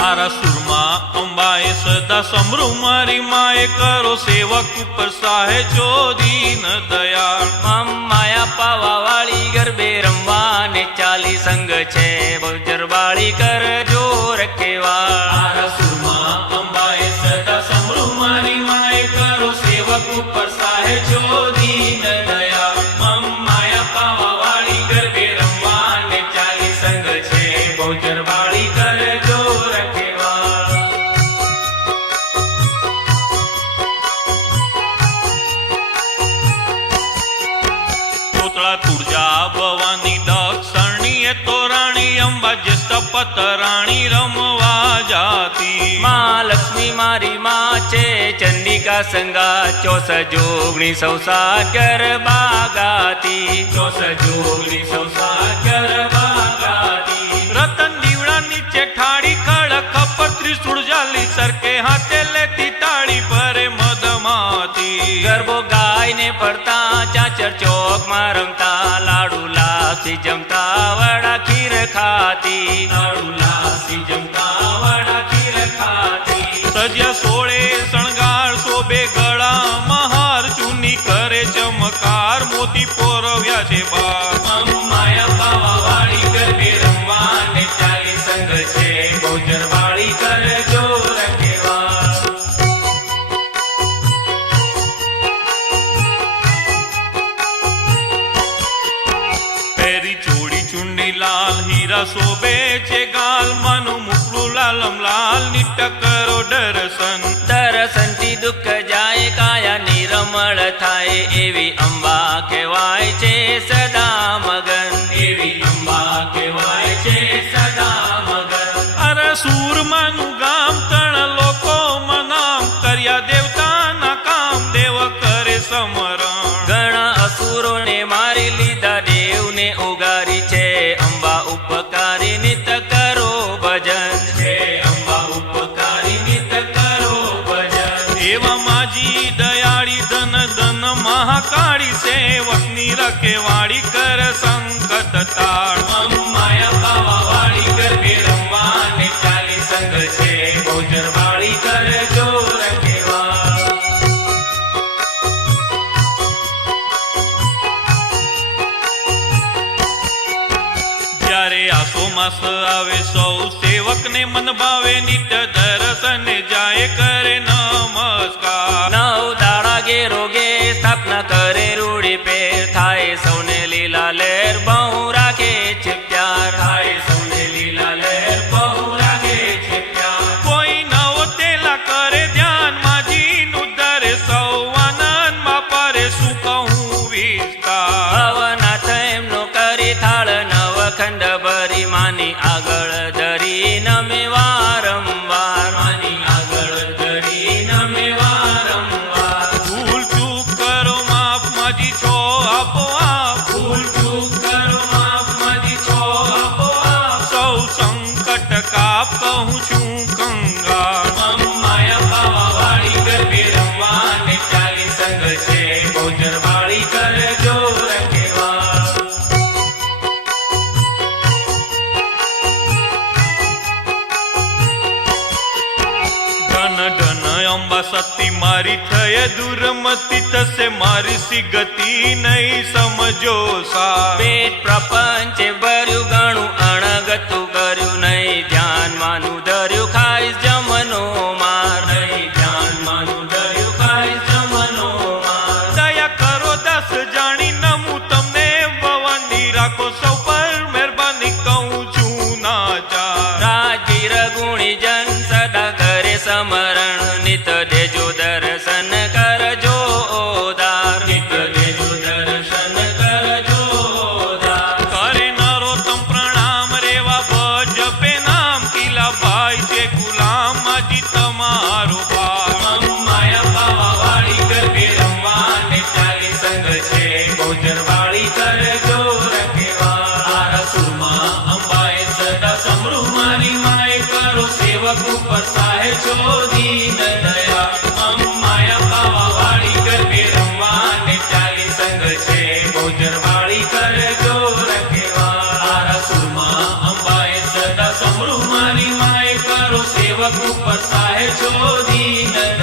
મારા સુરમાં અંબાએ સદા સમૃ મારી માએ કરો સેવક ઉપર સાહે જો દીન દયા માયા પાવા વાળી ગરબે રમવાને ચાલી સંગ છે બહુચર વાળી કર જોર કેવા મારા પતરાણી રમવા જાતી. માં લક્ષ્મી મારી માં છે ચંડિકા સંગા ચોસ જોગણી સૌસા ગરબા ગાતી ચોસ જોગણી સંસાર ગરબા ગાતી રતન દીવડા નીચે ઠાડી ખડક પત્રી ત્રિશુળ જાલી સરકે હાથે લેતી તાળી ભરે મદમાતી ગરબો ગાયને પડતા ચાચર ચોકમાં રમતા લાડુ લાસી જમતા સજ્યા સોળે શણગાર શોભે ગળામાં હાર ચૂની કરે ચમકાર મોતી પોરવ્યા છે બા લાલ શોભે છે ગાલ, માનું મુકલું લાલમ લાલની ટકરો દર્શન. દર્શનથી દુઃખ જાય કાયા નિરમળ થાય, એવી અંબા કહેવાય છે સદા મહાકાળી સેવકની રખેવાળી કર સંકટ તાળ માયા પાવા વાળી ચાલી સંગ છે. કર જો રખેવા. જ્યારે આસો માસ આવે સૌ સેવકને મન ભાવે નિત્ય દર્શન જાય કરે નમસ્કાર. ಮದೀನಾ અંબા સતી મારી થયે દુર્મતી થશે મારી સી ગતિ નહીં સમજો સા પેટ પ્રપંચે ભર્યું ગણું અણગતું કર્યું નહીં ધ્યાન માનું ધર્યું ખાઈ જમનો માર. નહીં ધ્યાન માનું ધર્યું ખાઈ જમનો માર. દયા કરો દસ જાણી નમું તમને ભવાની રાખો સૌ સાહે ચાલી સંગ છે ગોજર વાળી કરજો રખેવા આરા સુરમાં અંબાએ માએ કરો સેવક ઉપર સહાય છો દીન